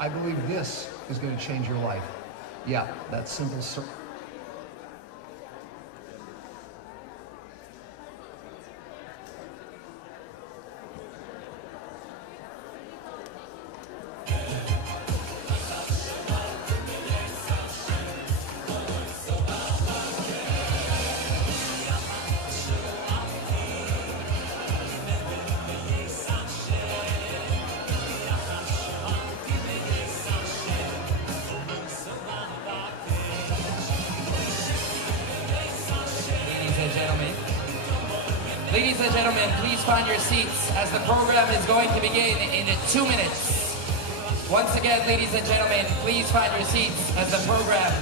I believe this is going to change your life. Yeah, that simple circle. Ladies and gentlemen, please find your seats as the program is going to begin in 2 minutes. Once again, ladies and gentlemen, please find your seats as the program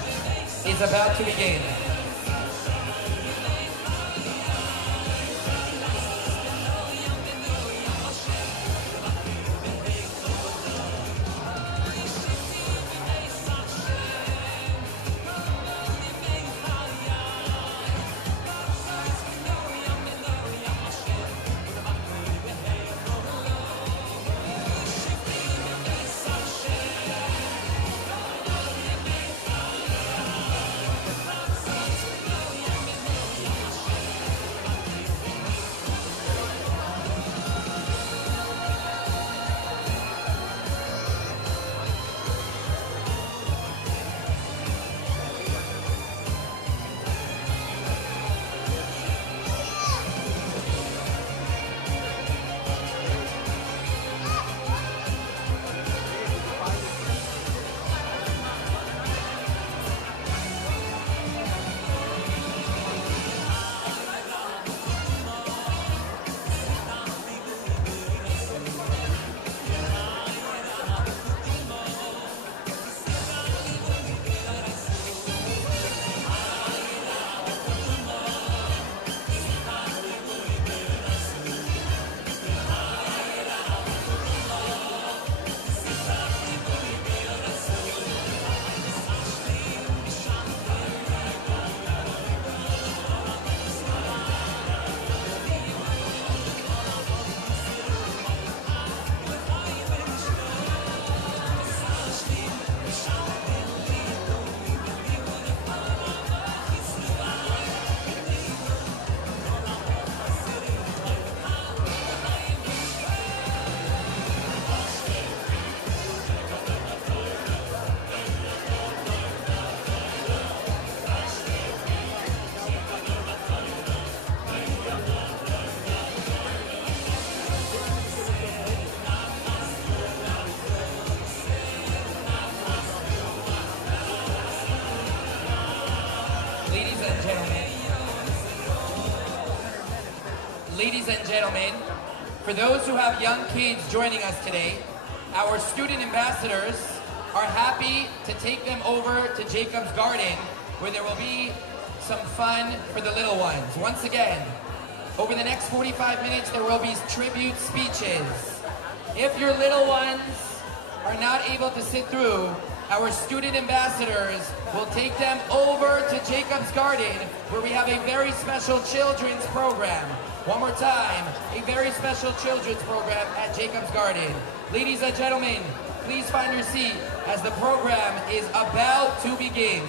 is about to begin. Ladies and gentlemen, for those who have young kids joining us today, our student ambassadors are happy to take them over to Jacob's Garden, where there will be some fun for the little ones. Once again, over the next 45 minutes, there will be tribute speeches. If your little ones are not able to sit through, our student ambassadors will take them over to Jacob's Garden, where we have a very special children's program. One more time, a very special children's program at Jacob's Garden. Ladies and gentlemen, please find your seat as the program is about to begin.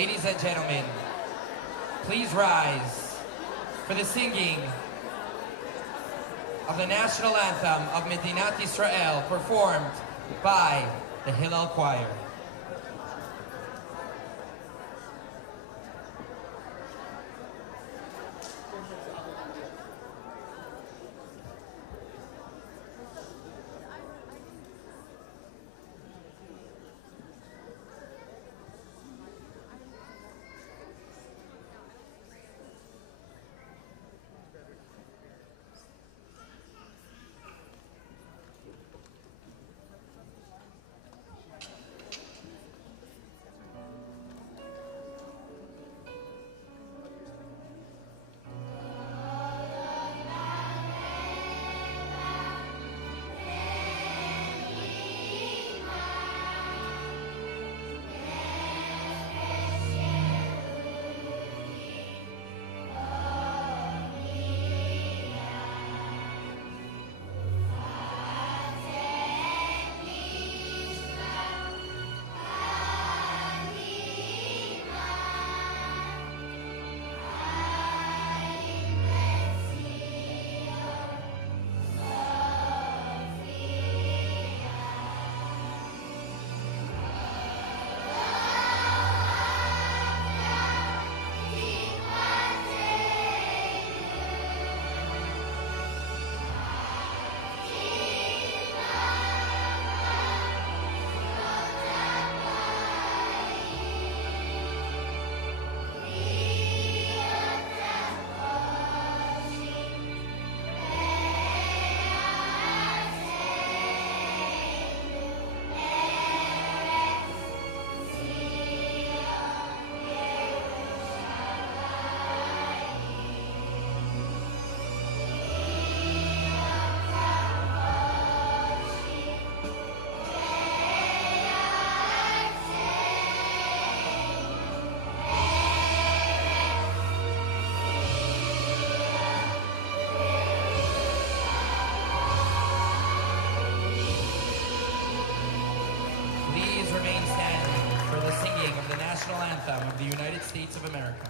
ladies and gentlemen, please rise for the singing of the national anthem of Medinat Israel, performed by the Hillel Choir. Remain standing for the singing of the national anthem of the United States of America.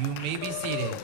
You may be seated.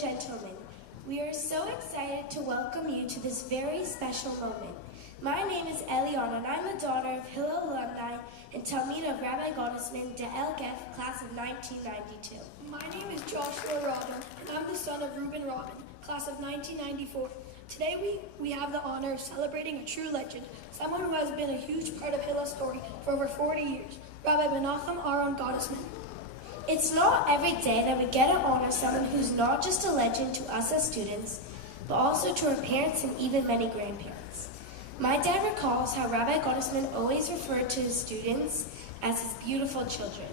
gentlemen, we are so excited to welcome you to this very special moment. My name is Eliana, and I'm the daughter of Hillel Alumni and Talmid of Rabbi Gottesman, de El Gef, class of 1992. My name is Joshua Robin, and I'm the son of Reuben Robin, class of 1994. Today we have the honor of celebrating a true legend, someone who has been a huge part of Hillel's story for over 40 years, Rabbi Menachem Aaron Gottesman. It's not every day that we get to honor someone who's not just a legend to us as students, but also to our parents and even many grandparents. My dad recalls how Rabbi Gottesman always referred to his students as his beautiful children.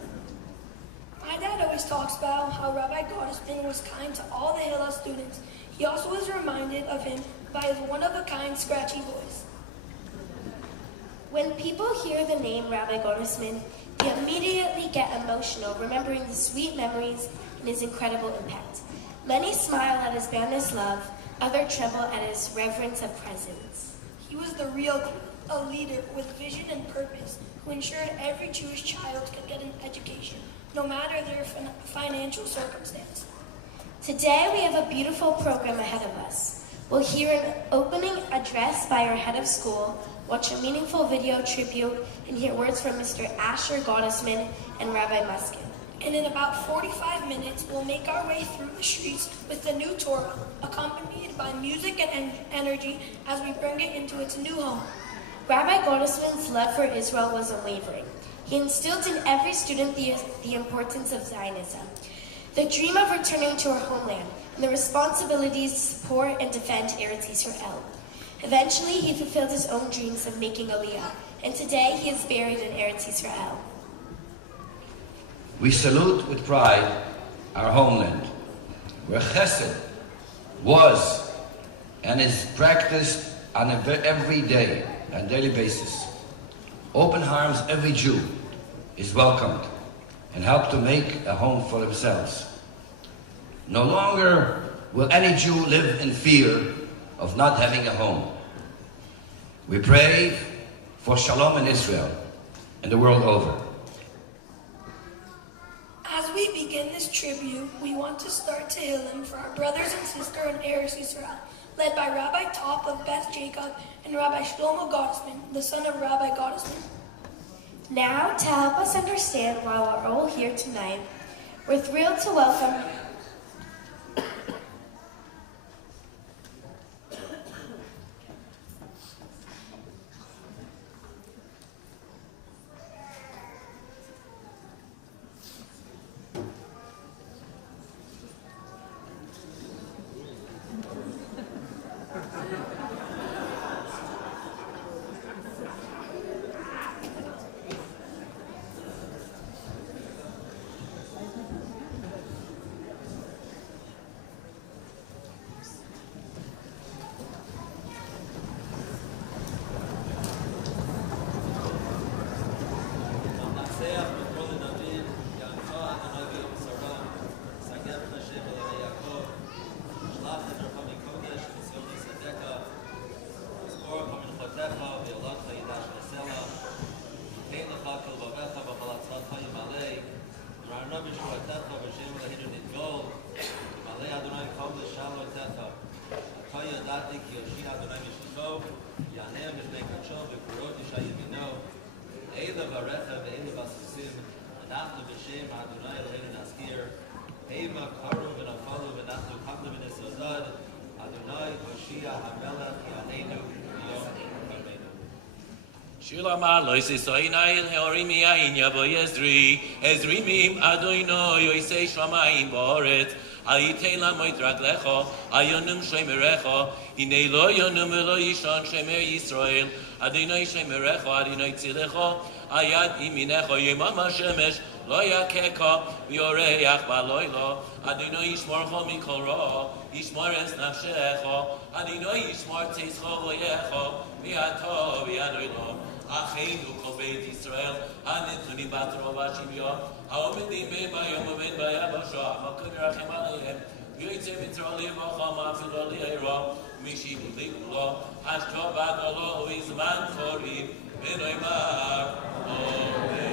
My dad always talks about how Rabbi Gottesman was kind to all the Hillel students. He also was reminded of him by his one-of-a-kind scratchy voice. When people hear the name Rabbi Gottesman, they immediately get emotional, remembering the sweet memories and his incredible impact. Many smile at his boundless love, others tremble at his reverence of presence. He was the real a leader with vision and purpose who ensured every Jewish child could get an education, no matter their financial circumstance. Today we have a beautiful program ahead of us. We'll hear an opening address by our head of school, watch a meaningful video tribute, and hear words from Mr. Asher Gottesman and Rabbi Muskin. And in about 45 minutes, we'll make our way through the streets with the new Torah, accompanied by music and energy as we bring it into its new home. Rabbi Gottesman's love for Israel was unwavering. He instilled in every student the importance of Zionism, the dream of returning to our homeland, and the responsibilities to support and defend Eretz Yisrael. Eventually, he fulfilled his own dreams of making Aliyah, and today he is buried in Eretz Yisrael. We salute with pride our homeland, where chesed was and is practiced on every day, on daily basis. Open arms, every Jew is welcomed and helped to make a home for themselves. No longer will any Jew live in fear of not having a home. We pray for shalom in Israel and the world over. As we begin this tribute, we want to start Tehillim for our brothers and sisters in Eretz Yisrael, led by Rabbi Top of Beth Jacob and Rabbi Shlomo Gottesman, the son of Rabbi Gottesman. Now, to help us understand why we're all here tonight, we're thrilled to welcome Shilama lois isoinai leorimi ainya boyezri ezrimim adoino yoisei shamayim boret ayitei lamoit raglecho ayonum shemerecho hinei lo yonum lo yishon shemer Yisrael adonai shemerecho adonai tzilecho ayad iminecho yemama shemesh lo yakeka v'yoreach baloilo adonai yishmorcho mikol ra yishmor es nafshecho adonai yishmor tzeitzcho v'yecho v'yato v'yadoilo Achenu kol beit Yisrael, hanetzunim batro v'ashivyo, haomedim bein bayom u'bein bayabasha, makun yerachem aleihem, v'yoytzei mitzro li'vocha ma'afilo li'eiro, u'mishivu li'kulo, hashto b'adolo u'izman korim, v'noimar, Amen.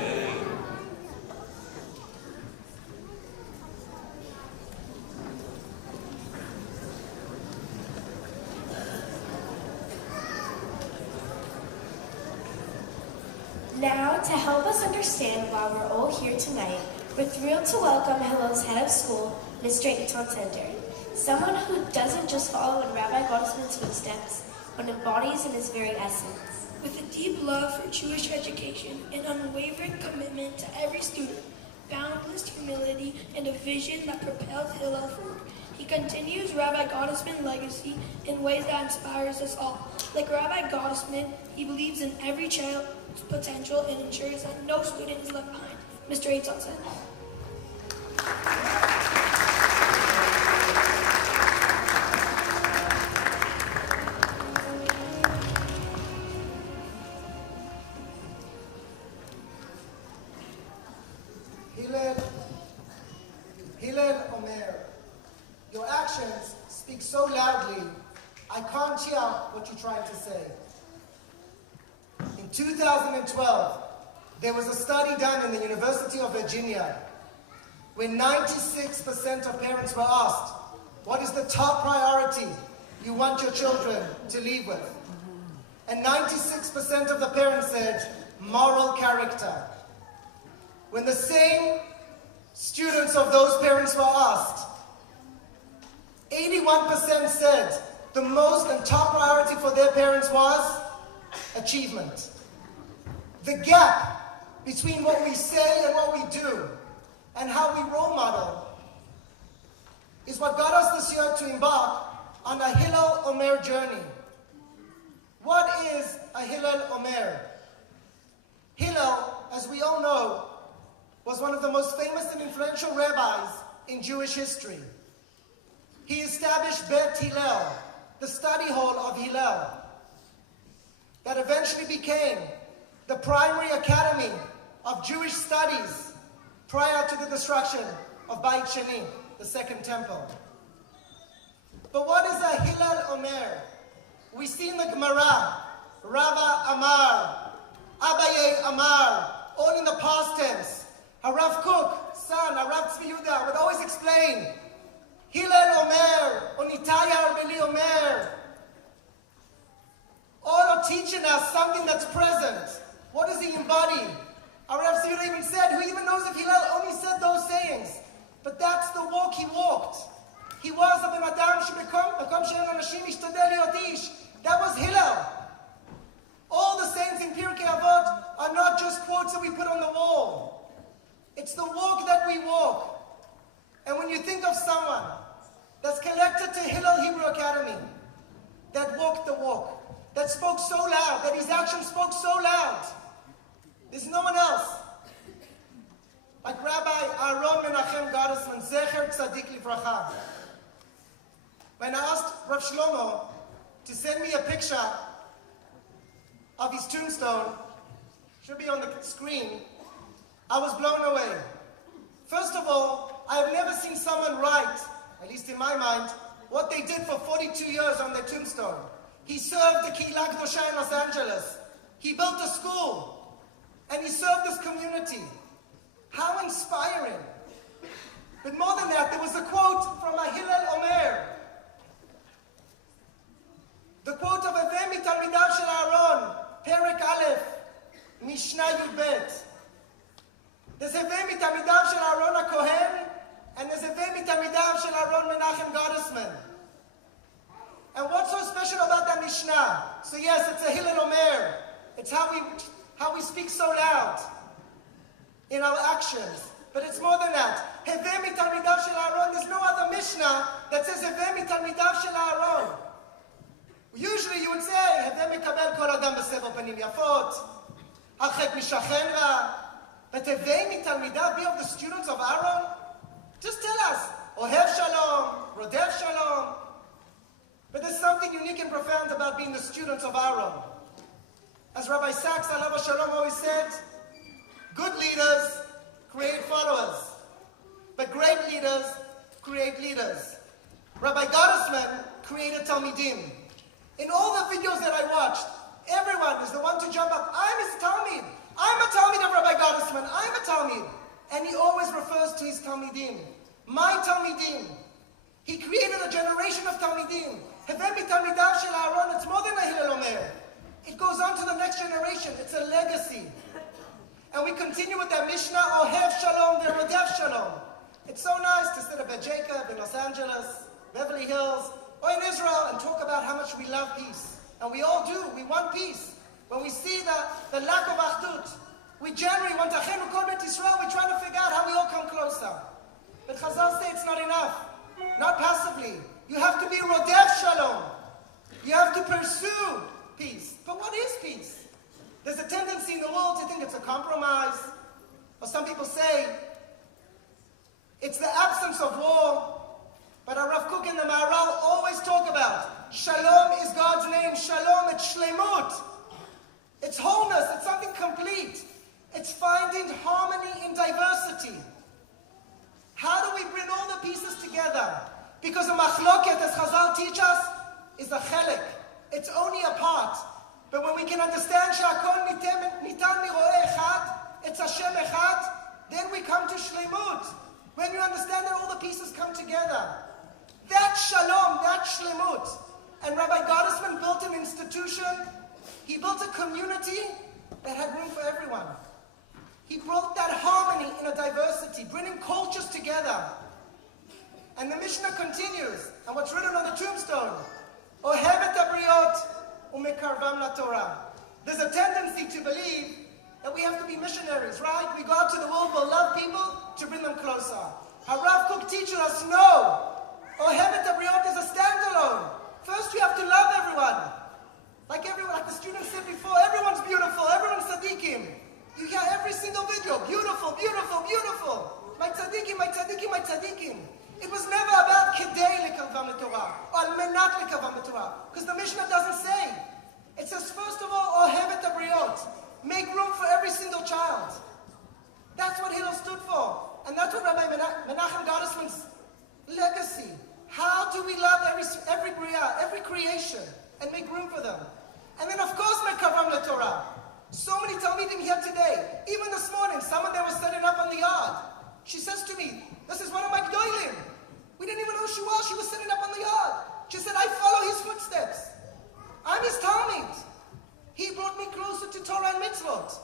Now, to help us understand why we're all here tonight, we're thrilled to welcome Hillel's head of school, Mr. Eitan Sender, someone who doesn't just follow in Rabbi Gottesman's footsteps, but embodies in his very essence. With a deep love for Jewish education, an unwavering commitment to every student, boundless humility, and a vision that propels Hillel forward, he continues Rabbi Gottesman's legacy in ways that inspires us all. Like Rabbi Gottesman, he believes in every child's potential and ensures that no student is left behind. Mr. Eitan Sender. Hillel Omer, your actions speak so loudly, I can't hear what you're trying to say. In 2012, there was a study done in the University of Virginia where 96% of parents were asked, what is the top priority you want your children to leave with? And 96% of the parents said, moral character. When the same students of those parents were asked, 81% said the most and top priority for their parents was achievement. The gap between what we say and what we do and how we role model is what got us this year to embark on a Hillel Omer journey. What is a Hillel Omer? Hillel, as we all know, was one of the most famous and influential rabbis in Jewish history. He established Bet Hillel, the study hall of Hillel, that eventually became the primary academy of Jewish studies prior to the destruction of Beit Sheni, the Second Temple. But what is a Hillel Omer? We see in the Gemara, Rava Amar, Abaye Amar, all in the past tense. Harav Kook, son, Harav Tzvi Yehuda would always explain, Hillel Omer, Onitaya Beli Omer. All are teaching us something that's present. What does he embody? Harav Tzvi Yehuda even said, who even knows if Hillel only said those sayings? But that's the walk he walked. He was a ben adam shebekom she'en anashim ishtadel liot ish. That was Hillel. All the sayings in Pirkei Avot are not just quotes that we put on the wall. It's the walk that we walk. And when you think of someone that's connected to Hillel Hebrew Academy, that walked the walk, that spoke so loud, that his actions spoke so loud, there's no one else. Like Rabbi Gottesman, Zecher Tzadik Livracha. When I asked Rav Shlomo to send me a picture of his tombstone, should be on the screen, I was blown away. First of all, I have never seen someone write, at least in my mind, what they did for 42 years on their tombstone. He served the Kehillah Kedosha in Los Angeles. He built a school. And he served this community. How inspiring. But more than that, there was a quote from a Hillel Omer. The quote of Aveh mitalmidav shel Aaron, Perek Aleph, Mishnah Yud Bet. There's Aveh mitalmidav shel Aaron HaKohen, and there's Aveh mitalmidav shel Aaron Menachem Gottesman. And what's so special about that Mishnah? So yes, it's a Hillel Omer. It's how we speak so loud in our actions. But it's more than that. Aveh mitalmidav shel Aaron, there's no other Mishnah that says Aveh mitalmidav shel Aaron. Usually you would say, Aveh mikabel kol adam b'sevo panim yafot, harchek mishachen ra. But Aveh mitalmidav, be of the students of Aaron? Just tell us, Ohev shalom, Rodev shalom. But there's something unique and profound about being the students of Aaron. As Rabbi Sachs, alav shalom, always said, good leaders create followers, but great leaders create leaders. Rabbi Gottesman created Talmidim. In all the videos that I watched, everyone is the one to jump up. I'm his Talmid. I'm a Talmid of Rabbi Gottesman. I'm a Talmid. And he always refers to his Talmidim. My Talmidim. He created a generation of Talmidim. Havemi Talmidav shel Aaron, it's more than a Hillel Omer. It goes on to the next generation. It's a legacy. And we continue with that Mishnah, Ohev Shalom ve'Rodev Shalom. It's so nice to sit up at Jacob in Los Angeles, Beverly Hills, or in Israel and talk about how much we love peace. And we all do. We want peace. When we see the lack of achdut, we generally want Achenu Kol Bet Yisrael. We're trying to figure out how we all come closer. But Chazal say it's not enough. Not passively. You have to be Rodev Shalom. You have to pursue peace. But what is peace? There's a tendency in the world to think it's a compromise. Or some people say it's the absence of war. But our Rav Kook and the Maharal always talk about Shalom is God's name. Shalom, it's Shlemut. It's wholeness. It's something complete. It's finding harmony in diversity. How do we bring all the pieces together? Because a machloket, as Chazal teach us, is a chelek. It's only a part. But when we can understand Shakol nitan miroeh echad, it's Hashem echad, then we come to Shlemut. When you understand that all the pieces come together. That shalom, that shlemut. And Rabbi Gottesman built an institution. He built a community that had room for everyone. He brought that harmony in a diversity, bringing cultures together. And the Mishnah continues, and what's written on the tombstone, Ohevet habriot umekarvam laTorah. There's a tendency to believe that we have to be missionaries, right? We go out to the world, we'll love people to bring them closer. Rav Kook teaches us, no. Ohevet habriot is a standalone. First you have to love everyone. Like the students said before, everyone's beautiful, everyone's tzaddikim. You hear every single video, beautiful, beautiful, beautiful. My tzaddikim, my tzaddikim, my tzaddikim. It was never about kedei lekarvam leTorah, or al menat lekarvam leTorah, because the Mishnah doesn't say. It says, first of all, ohevet habriot, make room for every single child. That's what Hillel stood for. And that's what Rabbi Menachem Gottesman's legacy. How do we love every bria, every creation, and make room for them? And then, of course, mekarvam leTorah. So many Talmidim here today. Even this morning, someone there was setting up on the yard. She says to me, this is one of my gdolim. We didn't even know who she was. She was setting up on the yard. She said, I follow his footsteps. I'm his Talmid. He brought me closer to Torah and mitzvot.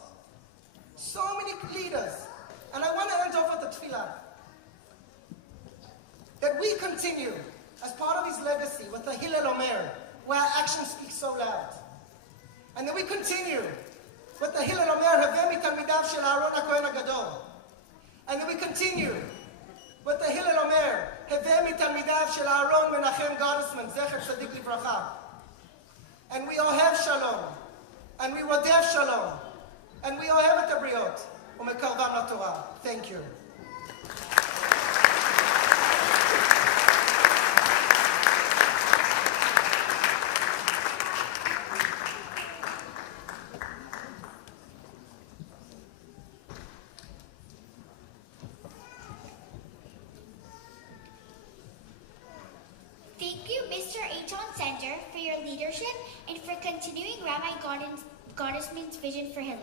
So many leaders. And I want to end off with the tefillah. That we continue, as part of his legacy, with the Hillel Omer, where our actions speak so loud. And then we continue with the Hillel Omer, Haveh mitalmidav shel Aaron HaKohen HaGadol. And then we continue with the Hillel Omer, Haveh mitalmidav shel Aaron Menachem Gottesman, Zecher Tzadik Livracha. And we all have shalom. And we rodev shalom. And we all have et habriot. Umekarvam laTorah. Thank you. Leadership and for continuing Rabbi Gottesman's vision for Hillel.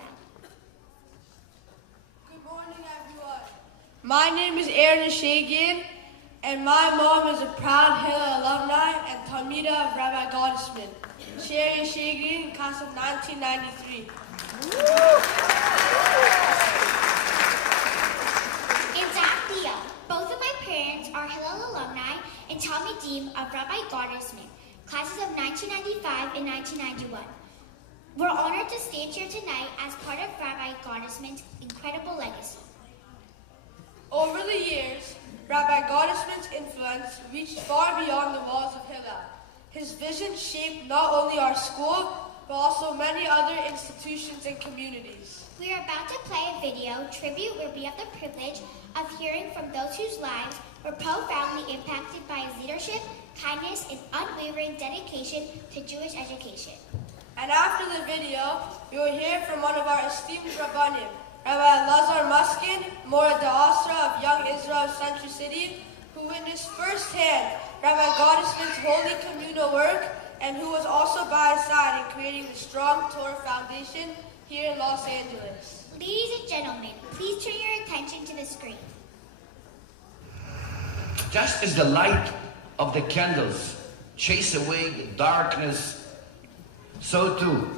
Good morning, everyone. My name is Aaron Shagin, and my mom is a proud Hillel alumni and Talmida of Rabbi Gottesman. Sherry Shagin, class of 1993. And Zach Leah. Both of my parents are Hillel alumni and Talmidim of Rabbi Gottesman, classes of 1995 and 1991. We're honored to stand here tonight as part of Rabbi Gottesman's incredible legacy. Over the years, Rabbi Gottesman's influence reached far beyond the walls of Hillel. His vision shaped not only our school, but also many other institutions and communities. We are about to play a video tribute where we have the privilege of hearing from those whose lives were profoundly impacted by his leadership, kindness, and unwavering dedication to Jewish education. And after the video, we will hear from one of our esteemed Rabbanim, Rabbi Lazar Muskin, Mora Da'asra of Young Israel of Century City, who witnessed firsthand Rabbi Gottesman's holy communal work and who was also by his side in creating the strong Torah foundation here in Los Angeles. Ladies and gentlemen, please turn your attention to the screen. Just as the light of the candles chase away the darkness, so too,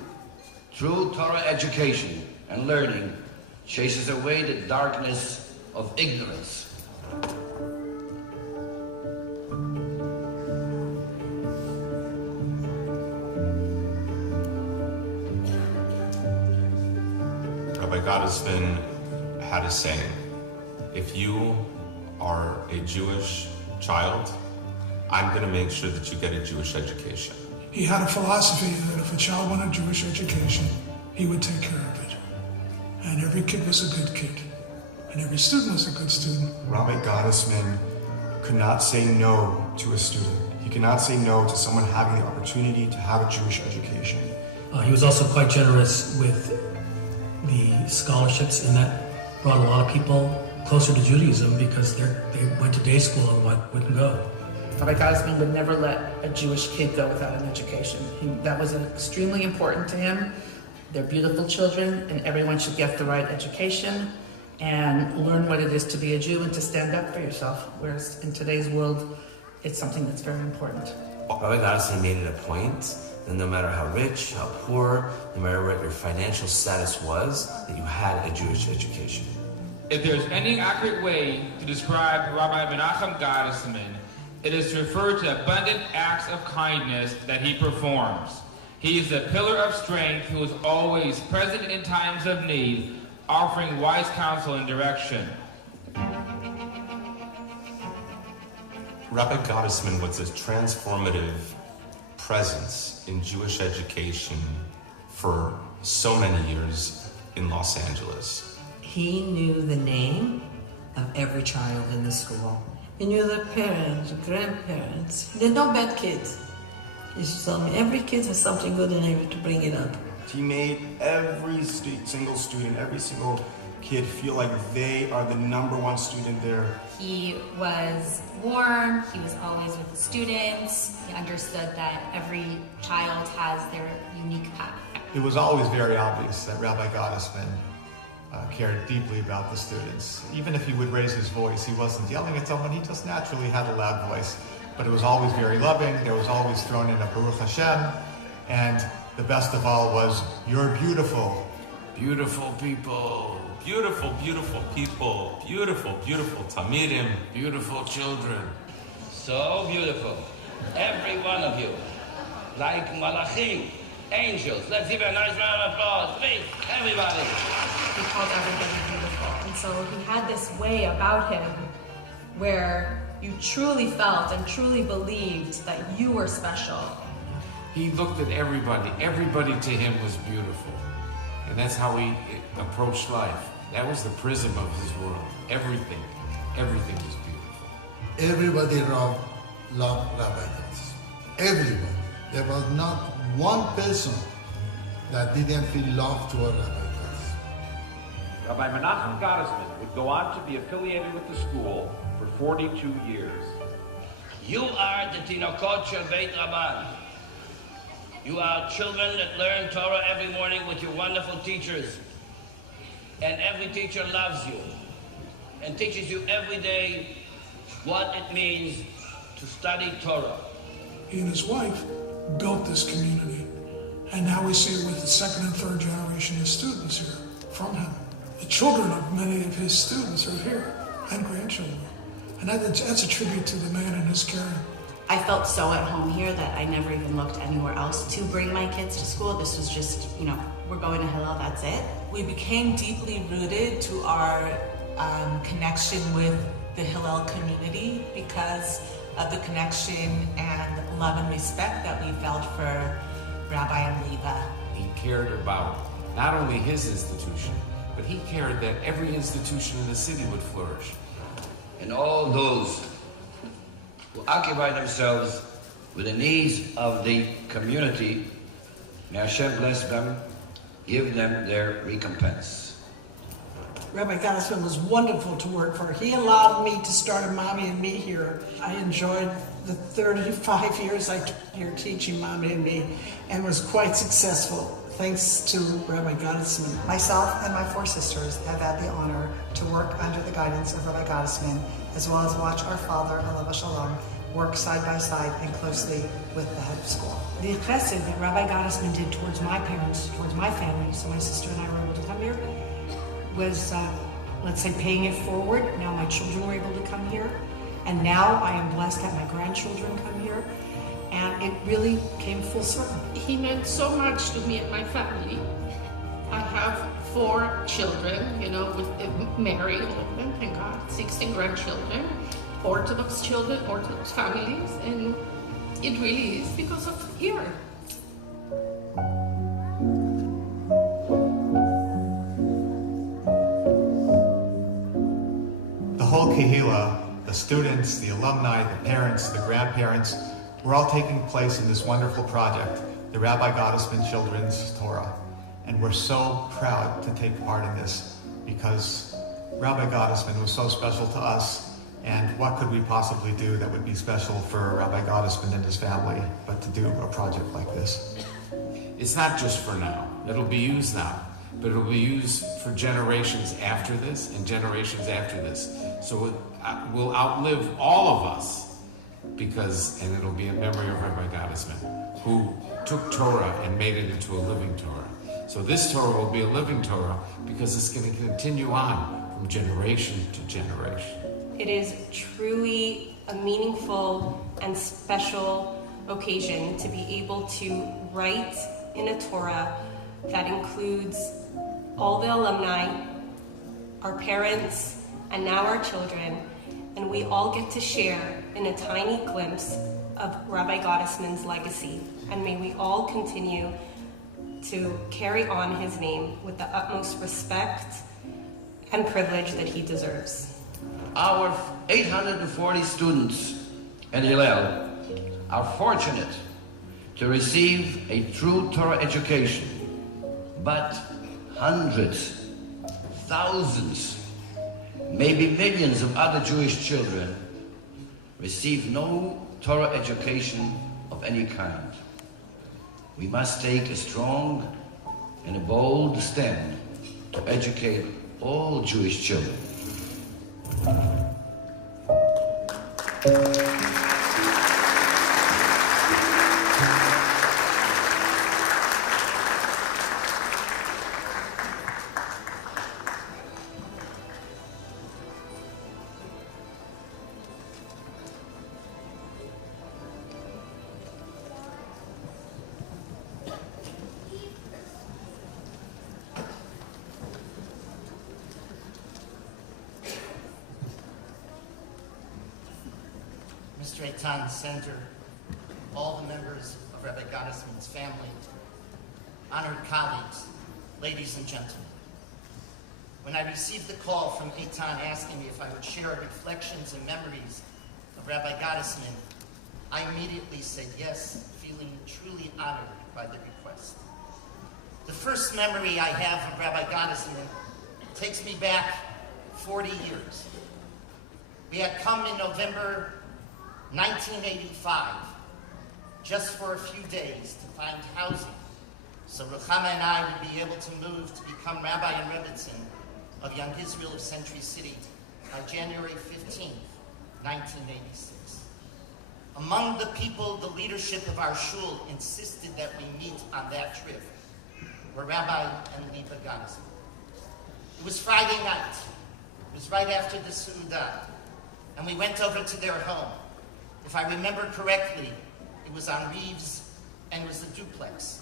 through Torah education and learning, chases away the darkness of ignorance. Rabbi Gottesman had a saying, if you are a Jewish child, I'm going to make sure that you get a Jewish education. He had a philosophy that if a child wanted a Jewish education, he would take care of it. And every kid was a good kid. And every student was a good student. Rabbi Gottesman could not say no to a student. He could not say no to someone having the opportunity to have a Jewish education. He was also quite generous with the scholarships, and that brought a lot of people closer to Judaism because they went to day school and wouldn't go. Rabbi Gottesman would never let a Jewish kid go without an education. That was extremely important to him. They're beautiful children, and everyone should get the right education and learn what it is to be a Jew and to stand up for yourself, whereas in today's world, it's something that's very important. Rabbi Gottesman made it a point that no matter how rich, how poor, no matter what your financial status was, that you had a Jewish education. If there's any accurate way to describe Rabbi Menachem Gottesman, it is to refer to abundant acts of kindness that he performs. He is a pillar of strength who is always present in times of need, offering wise counsel and direction. Rabbi Gottesman was a transformative presence in Jewish education for so many years in Los Angeles. He knew the name of every child in the school. He knew their parents, grandparents. They're not bad kids. He used to tell me every kid has something good in him to bring it up. He made every single student, every single kid feel like they are the #1 student there. He was warm, he was always with the students, he understood that every child has their unique path. It was always very obvious that Rabbi Gottesman cared deeply about the students. Even if he would raise his voice, he wasn't yelling at someone, he just naturally had a loud voice. But it was always very loving, there was always thrown in a Baruch Hashem, and the best of all was, you're beautiful. Beautiful people. Beautiful, beautiful people. Beautiful, beautiful Talmidim. Beautiful children. So beautiful. Every one of you. Like Malachim. Angels. Let's give a nice round of applause. Please, everybody. He called everybody beautiful. And so he had this way about him where you truly felt and truly believed that you were special. He looked at everybody. Everybody to him was beautiful. And that's how he approached life. That was the prism of his world. Everything was beautiful. Everybody loved Rabbi Gottesman. Everyone. There was not one person that didn't feel love toward Rabbi Gottesman. Rabbi Menachem Gottesman would go on to be affiliated with the school for 42 years. You are the Tinokot Shel Beit Rabban. You are children that learn Torah every morning with your wonderful teachers. And every teacher loves you and teaches you every day what it means to study Torah. He and his wife built this community. And now we see it with the second and third generation of students here from him. The children of many of his students are here, and grandchildren. And that's a tribute to the man and his caring. I felt so at home here that I never even looked anywhere else to bring my kids to school. This was just, we're going to Hillel, that's it. We became deeply rooted to our connection with the Hillel community because of the connection and love and respect that we felt for Rabbi and Leva. He cared about not only his institution, but he cared that every institution in the city would flourish. And all those who occupy themselves with the needs of the community, may Hashem bless them, give them their recompense. Rabbi Gottesman was wonderful to work for. He allowed me to start a Mommy and Me here. I enjoyed the 35 years I took here teaching Mommy and Me and was quite successful, thanks to Rabbi Gottesman. Myself and my 4 sisters have had the honor to work under the guidance of Rabbi Gottesman, as well as watch our father, Alav Shalom, work side by side and closely with the head of school. The chesed that Rabbi Gottesman did towards my parents, towards my family, so my sister and I were able to come here, was, let's say, paying it forward. Now my children were able to come here, and now I am blessed that my grandchildren come here, and it really came full circle. He meant so much to me and my family. I have 4 children, with Mary, thank God, 16 grandchildren, Orthodox children, Orthodox families, and it really is because of here. The whole Kehillah, the students, the alumni, the parents, the grandparents, we're all taking place in this wonderful project, the Rabbi Gottesman Children's Torah. And we're so proud to take part in this because Rabbi Gottesman was so special to us, and what could we possibly do that would be special for Rabbi Gottesman and his family but to do a project like this? It's not just for now. It'll be used now, but it'll be used for generations after this and generations after this. So we'll outlive all of us and it'll be in memory of Rabbi Gottesman, who took Torah and made it into a living Torah. So this Torah will be a living Torah because it's going to continue on from generation to generation. It is truly a meaningful and special occasion to be able to write in a Torah that includes all the alumni, our parents, and now our children, and we all get to share in a tiny glimpse of Rabbi Gottesman's legacy. And may we all continue to carry on his name with the utmost respect and privilege that he deserves. Our 840 students in Hillel are fortunate to receive a true Torah education, but hundreds, thousands, maybe millions of other Jewish children receive no Torah education of any kind. We must take a strong and a bold stand to educate all Jewish children. Mr. Eitan, Senator, all the members of Rabbi Gottesman's family, honored colleagues, ladies and gentlemen. When I received the call from Eitan asking me if I would share reflections and memories of Rabbi Gottesman, I immediately said yes, feeling truly honored by the request. The first memory I have of Rabbi Gottesman takes me back 40 years. We had come in November 1985, just for a few days to find housing, so Ruchama and I would be able to move to become Rabbi and Rebbitzin of Young Israel of Century City by January 15th, 1986. Among the people, the leadership of our shul insisted that we meet on that trip were Rabbi and Liba Gottesman. It was Friday night. It was right after the Seudah, and we went over to their home. If I remember correctly, it was on Reeves, and it was a duplex.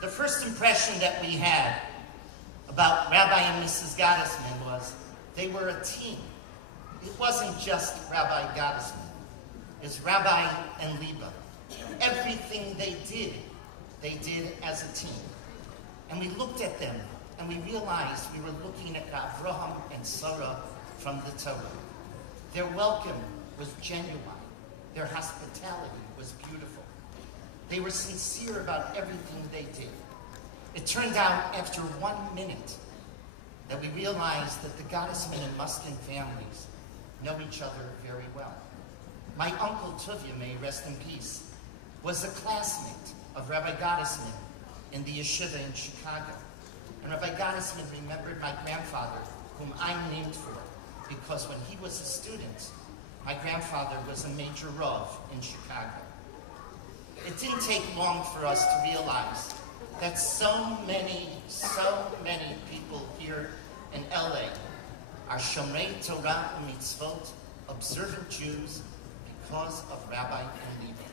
The first impression that we had about Rabbi and Mrs. Gottesman was they were a team. It wasn't just Rabbi Gottesman. It was Rabbi and Liba. Everything they did as a team. And we looked at them, and we realized we were looking at Avraham and Sarah from the Torah. Their welcome was genuine. Their hospitality was beautiful. They were sincere about everything they did. It turned out after 1 minute that we realized that the Gottesman and Muskin families know each other very well. My uncle Tuvia, may rest in peace, was a classmate of Rabbi Gottesman in the yeshiva in Chicago. And Rabbi Gottesman remembered my grandfather, whom I'm named for, because when he was a student, my grandfather was a major Rav in Chicago. It didn't take long for us to realize that so many people here in LA are Shomrei Torah and Mitzvot, observant Jews, because of Rabbi and Levi.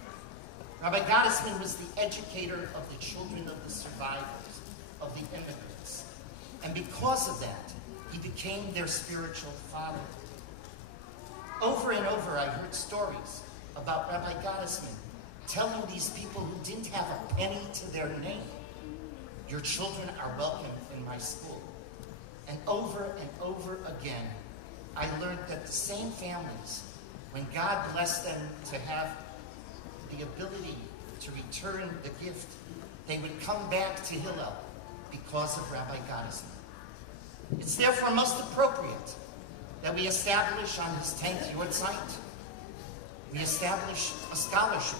Rabbi Gottesman was the educator of the children of the survivors, of the immigrants. And because of that, he became their spiritual father. Over and over, I heard stories about Rabbi Gottesman telling these people who didn't have a penny to their name, your children are welcome in my school. And over again, I learned that the same families, when God blessed them to have the ability to return the gift, they would come back to Hillel because of Rabbi Gottesman. It's therefore most appropriate that we establish on his 10th Yortzeit, we establish a scholarship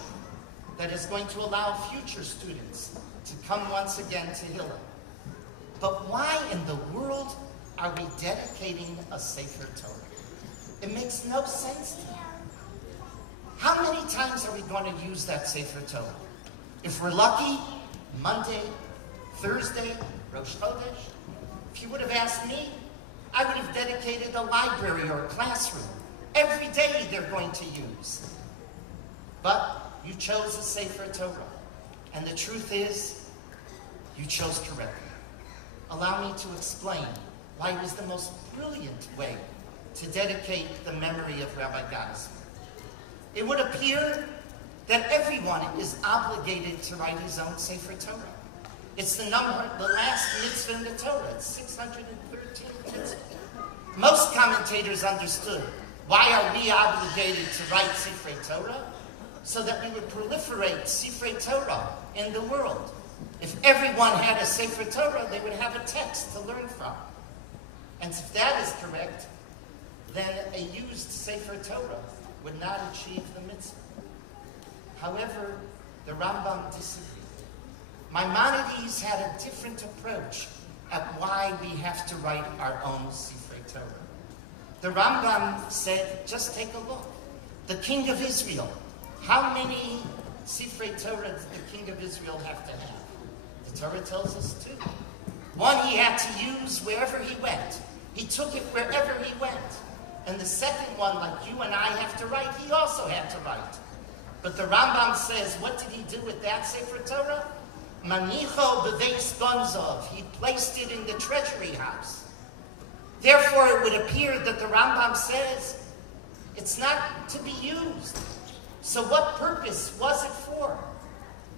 that is going to allow future students to come once again to Hillel. But why in the world are we dedicating a Sefer Torah? It makes no sense to me. How many times are we going to use that Sefer Torah? If we're lucky, Monday, Thursday, Rosh Chodesh. If you would have asked me, I would have dedicated a library or a classroom. Every day they're going to use. But you chose a Sefer Torah. And the truth is, you chose correctly. Allow me to explain why it was the most brilliant way to dedicate the memory of Rabbi Gottesman. It would appear that everyone is obligated to write his own Sefer Torah. It's the last mitzvah in the Torah. It's 613 mitzvah. Most commentators understood, why are we obligated to write Sefer Torah? So that we would proliferate Sefer Torah in the world. If everyone had a Sefer Torah, they would have a text to learn from. And if that is correct, then a used Sefer Torah would not achieve the mitzvah. However, the Rambam disagreed. Maimonides had a different approach at why we have to write our own Sefer Torah. The Rambam said, just take a look. The king of Israel, how many Sefer Torah did the king of Israel have to have? The Torah tells us 2. One he had to use wherever he went. He took it wherever he went. And the second one, like you and I have to write, he also had to write. But the Rambam says, what did he do with that Sefer Torah? Manicho beveis gonzov. He placed it in the treasury house. Therefore, it would appear that the Rambam says it's not to be used. So what purpose was it for?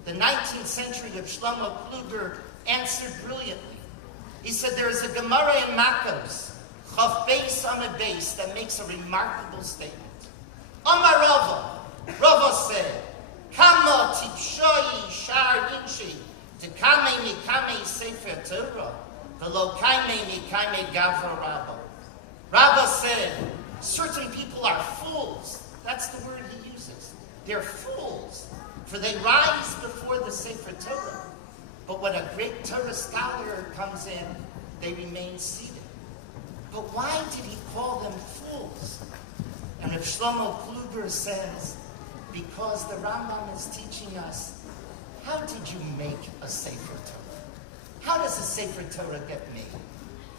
The 19th century of Shlomo Kluger answered brilliantly. He said there is a Gemara in Makos, Chav Beis Amud Beis, that makes a remarkable statement. Amar Rava, Rava said, Kama tipshoi shar inshi, tekame mikame sefer Torah, velo kaime mikame gavra Rabba. Rava said, certain people are fools. That's the word he uses. They're fools, for they rise before the Sefer Torah. But when a great Torah scholar comes in, they remain seated. But why did he call them fools? And if Shlomo Kluger says, because the Rambam is teaching us, how did you make a Sefer Torah? How does a Sefer Torah get made?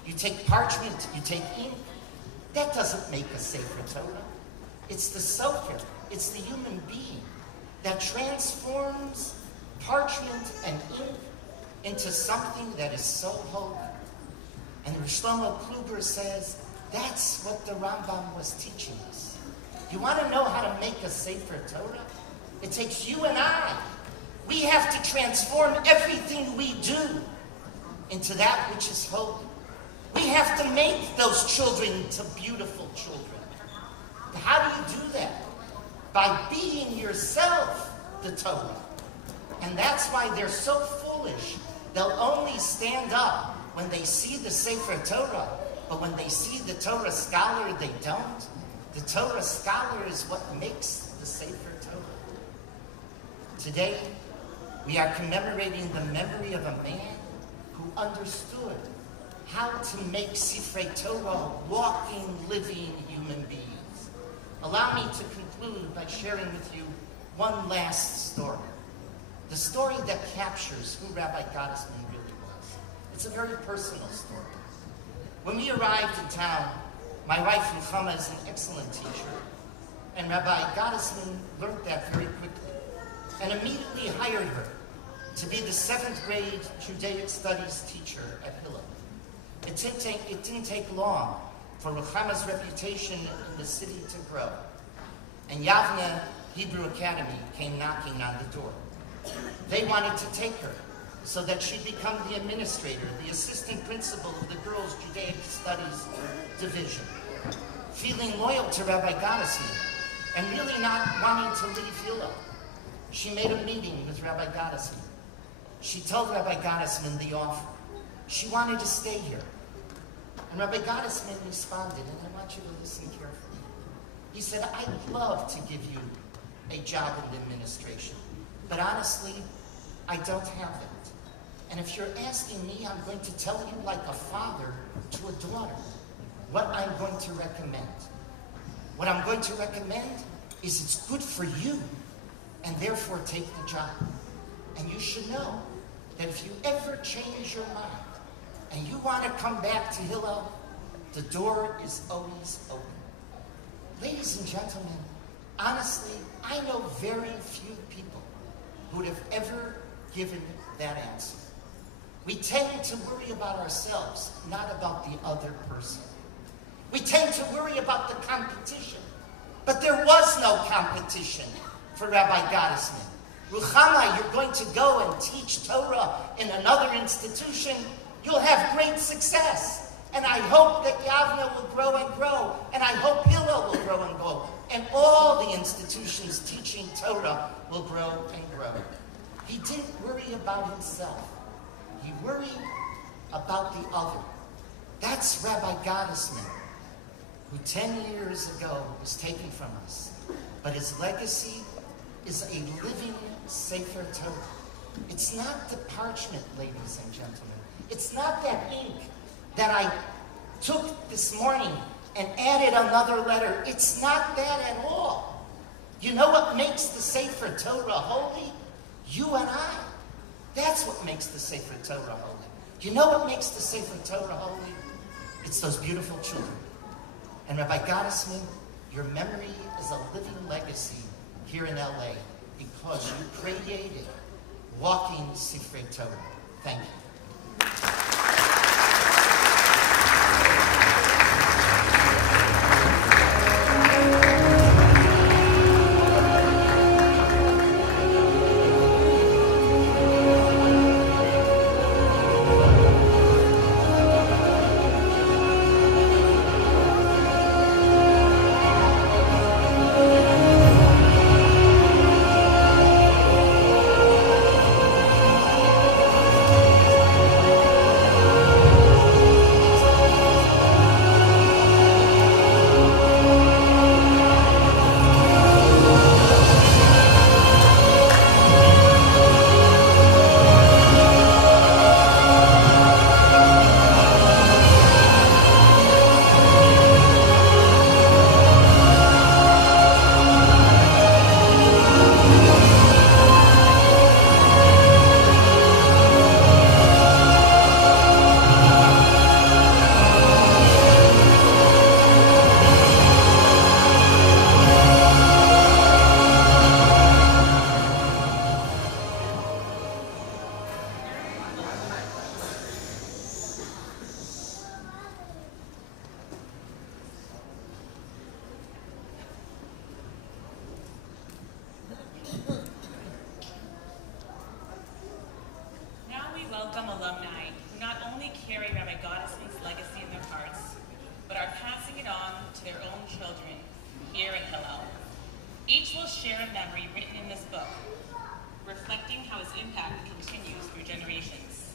You take parchment, you take ink. That doesn't make a Sefer Torah. It's the sofer, it's the human being that transforms parchment and ink into something that is so holy. And Shlomo Kluger says, that's what the Rambam was teaching us. You want to know how to make a Sefer Torah? It takes you and I. We have to transform everything we do into that which is holy. We have to make those children to beautiful children. How do you do that? By being yourself the Torah. And that's why they're so foolish. They'll only stand up when they see the Sefer Torah. But when they see the Torah scholar, they don't. The Torah scholar is what makes the Sefer Torah. Today, we are commemorating the memory of a man who understood how to make Sefer Torah walking, living human beings. Allow me to conclude by sharing with you one last story. The story that captures who Rabbi Gottesman really was. It's a very personal story. When we arrived in town, my wife Ruchama is an excellent teacher, and Rabbi Gottesman learned that very quickly and immediately hired her to be the 7th grade Judaic studies teacher at Hillel. It didn't take long for Ruchama's reputation in the city to grow, and Yavne Hebrew Academy came knocking on the door. They wanted to take her so that she'd become the administrator, the assistant principal of the Girls' Judaic Studies Division. Feeling loyal to Rabbi Gottesman and really not wanting to leave Hillel, she made a meeting with Rabbi Gottesman. She told Rabbi Gottesman the offer. She wanted to stay here. And Rabbi Gottesman responded, and I want you to listen carefully. He said, I'd love to give you a job in administration, but honestly, I don't have it. And if you're asking me, I'm going to tell you like a father to a daughter what I'm going to recommend. What I'm going to recommend is it's good for you, and therefore take the job. And you should know that if you ever change your mind and you want to come back to Hillel, the door is always open. Ladies and gentlemen, honestly, I know very few people who would have ever given that answer. We tend to worry about ourselves, not about the other person. We tend to worry about the competition, but there was no competition for Rabbi Gottesman. Ruchama, you're going to go and teach Torah in another institution. You'll have great success. And I hope that Yavne will grow and grow. And I hope Hillel will grow and grow. And all the institutions teaching Torah will grow and grow. He didn't worry about himself. He worried about the other. That's Rabbi Gottesman, who 10 years ago was taken from us. But his legacy is a living Sefer Torah. It's not the parchment, ladies and gentlemen. It's not that ink that I took this morning and added another letter. It's not that at all. You know what makes the Sefer Torah holy? You and I. That's what makes the Sefer Torah holy. You know what makes the Sefer Torah holy? It's those beautiful children. And Rabbi Gottesman, your memory is a living legacy here in LA because you created walking Sefer Torah. Thank you. welcome alumni who not only carry Rabbi Gottesman's legacy in their hearts, but are passing it on to their own children here at Hillel. Each will share a memory written in this book, reflecting how his impact continues through generations.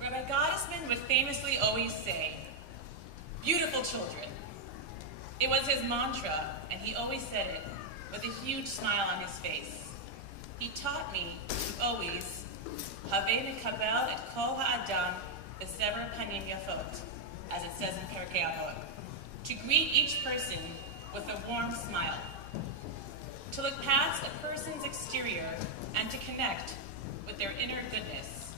Rabbi Gottesman would famously always say, "Beautiful children." It was his mantra, and he always said it with a huge smile on his face. He taught me to always, "Havei mekabel et kol ha'adam b'sever panim yafot," as it says in Perkei Avot, to greet each person with a warm smile. to look past a person's exterior and to connect with their inner goodness,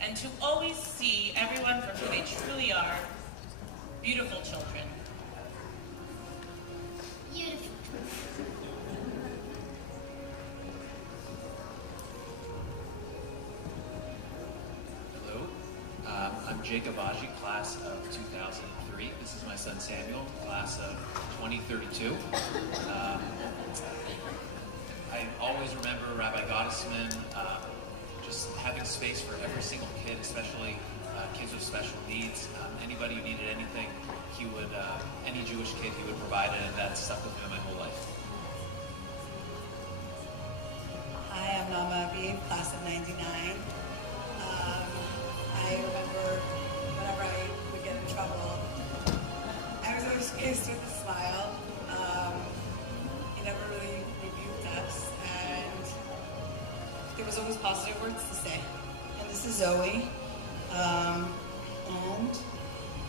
and to always see everyone for who they truly are, beautiful children. Beautiful. Hello, I'm Jacob Aji, class of 2003. This is my son Samuel, class of 2032. I always remember Rabbi Gottesman just having space for every single kid, especially kids with special needs. Anybody who needed anything, he would, any Jewish kid, he would provide it, and that stuck with me my whole life. Hi, I'm Nama Aviv, class of 99. I remember whenever I would get in trouble, I was always faced with a smile. He never really rebuked us, and there was always positive words to say. And this is Zoe, and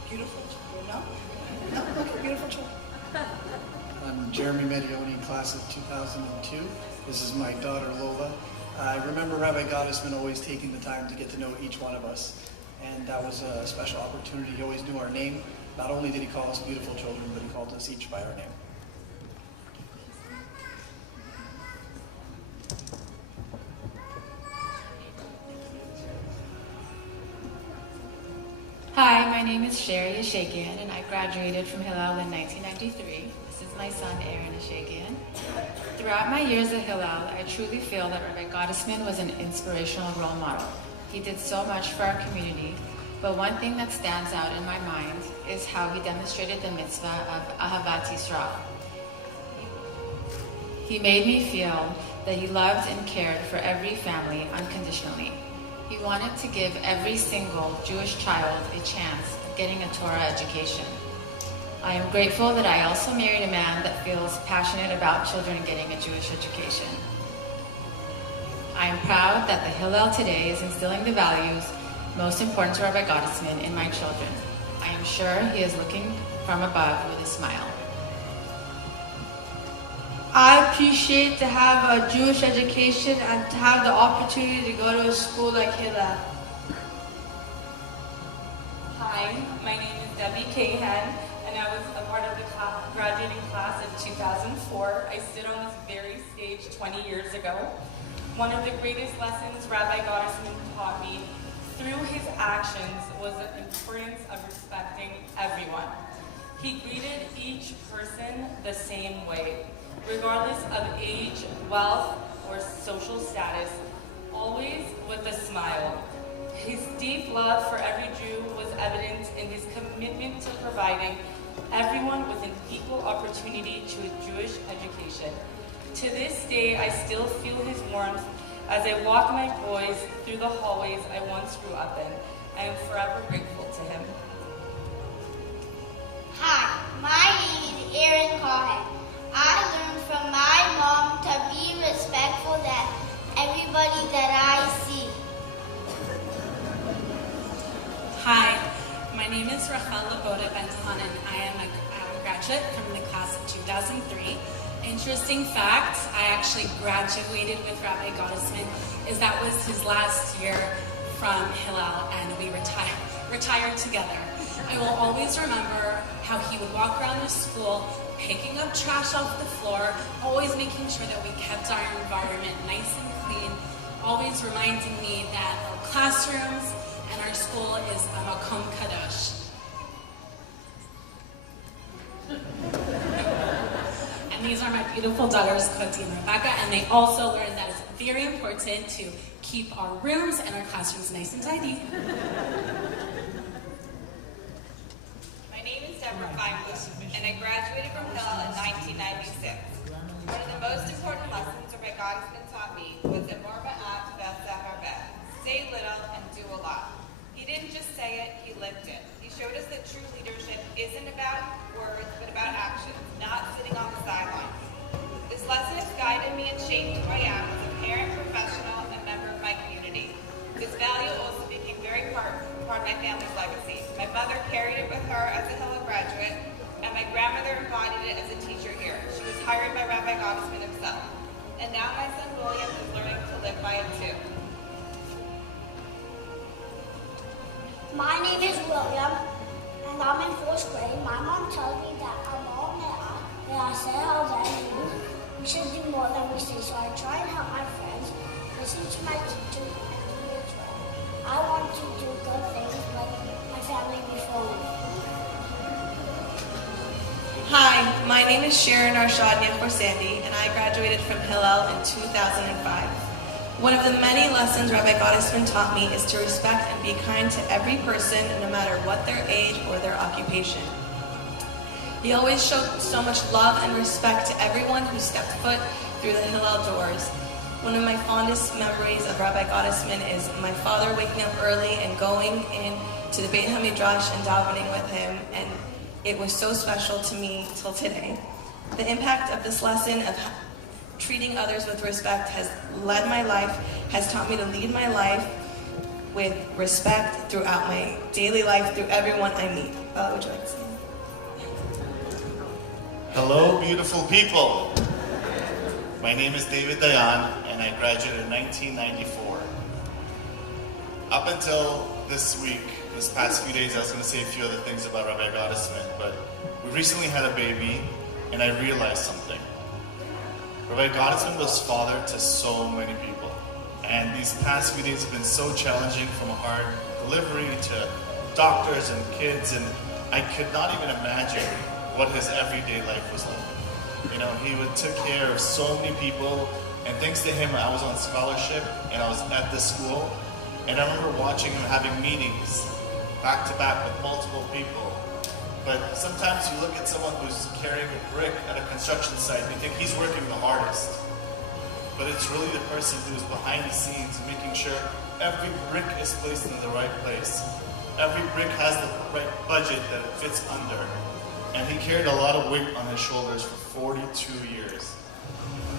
beautiful children. No, look at beautiful children. I'm Jeremy Medioni, class of 2002. This is my daughter Lola. I remember Rabbi Gottesman always taking the time to get to know each one of us, and that was a special opportunity. He always knew our name. Not only did he call us beautiful children, but he called us each by our name. Hi, my name is Sherry Ashakian, and I graduated from Hillel in 1993. This is my son, Aaron Ashakian. Throughout my years at Hillel, I truly feel that Rabbi Gottesman was an inspirational role model. He did so much for our community, but one thing that stands out in my mind is how he demonstrated the mitzvah of Ahavat Yisrael. He made me feel that he loved and cared for every family unconditionally. He wanted to give every single Jewish child a chance of getting a Torah education. I am grateful that I also married a man that feels passionate about children getting a Jewish education. I am proud that the Hillel today is instilling the values most important to Rabbi Gottesman in my children. I am sure he is looking from above with a smile. I appreciate to have a Jewish education and to have the opportunity to go to a school like Hillel. Hi, my name is Debbie Cahan, and I was a part of the graduating class in 2004. I stood on this very stage 20 years ago. One of the greatest lessons Rabbi Gottesman taught me through his actions was the importance of respecting everyone. He greeted each person the same way, regardless of age, wealth, or social status, always with a smile. His deep love for every Jew was evident in his commitment to providing everyone with an equal opportunity to a Jewish education. To this day, I still feel his warmth as I walk my boys through the hallways I once grew up in. I am forever grateful to him. Hi, my name is Aaron Cohen. I learned from my mom to be respectful to everybody that I see. Hi, my name is Rachel Laboda Bentahan, and I am a graduate from the class of 2003. Interesting fact, I actually graduated with Rabbi Gottesman, as that was his last year from Hillel, and we retired together. I will always remember how he would walk around the school, picking up trash off the floor, always making sure that we kept our environment nice and clean, always reminding me that our classrooms and our school is a makom kadosh. And these are my beautiful daughters, Koti and Rebecca, and they also learned that it's very important to keep our rooms and our classrooms nice and tidy. My name is Deborah Feinbush, and I graduated from Hillel in 1996. One of the most important lessons Rabbi Gottesman taught me was Emor Ma'at V'aseh Harbeh. Say little and do a lot. He didn't just say it, he lived it. He showed us that true leadership isn't about words, but about actions, not sitting on the sidelines. This lesson has guided me and shaped who I am as a parent, professional, and member of my community. This value also became very part of my family's legacy. My mother carried it with her as a Hillel graduate, and my grandmother embodied it as a teacher here. She was hired by Rabbi Gottesman himself. and now my son William is learning to live by it too. My name is William, and I'm in 4th grade. My mom tells me that I'm all that I say how bad we should do more than we say, so I try and help my friends, listen to my teachers, and do what's right. I want to do good things like my family before me. Hi, my name is Sharon Arshadnian for Sandy, and I graduated from Hillel in 2005. One of the many lessons Rabbi Gottesman taught me is to respect and be kind to every person, no matter what their age or their occupation. He always showed so much love and respect to everyone who stepped foot through the Hillel doors. One of my fondest memories of Rabbi Gottesman is my father waking up early and going in to the Beit HaMidrash and davening with him, and it was so special to me till today. The impact of this lesson of treating others with respect has led my life, has taught me to lead my life with respect throughout my daily life, through everyone I meet. Would you like to say? Hello, beautiful people. My name is David Dayan, and I graduated in 1994. Up until this week, this past few days, I was going to say a few other things about Rabbi Gottesman, but we recently had a baby, and I realized something. Rabbi Gottesman was father to so many people, and these past few days have been so challenging, from a hard delivery to doctors and kids, and I could not even imagine what his everyday life was like. You know, he would take care of so many people, and thanks to him, I was on scholarship, and I was at this school, and I remember watching him having meetings back to back with multiple people. But sometimes you look at someone who's carrying a brick at a construction site and you think he's working the hardest. But it's really the person who's behind the scenes making sure every brick is placed in the right place. Every brick has the right budget that it fits under. And he carried a lot of weight on his shoulders for 42 years.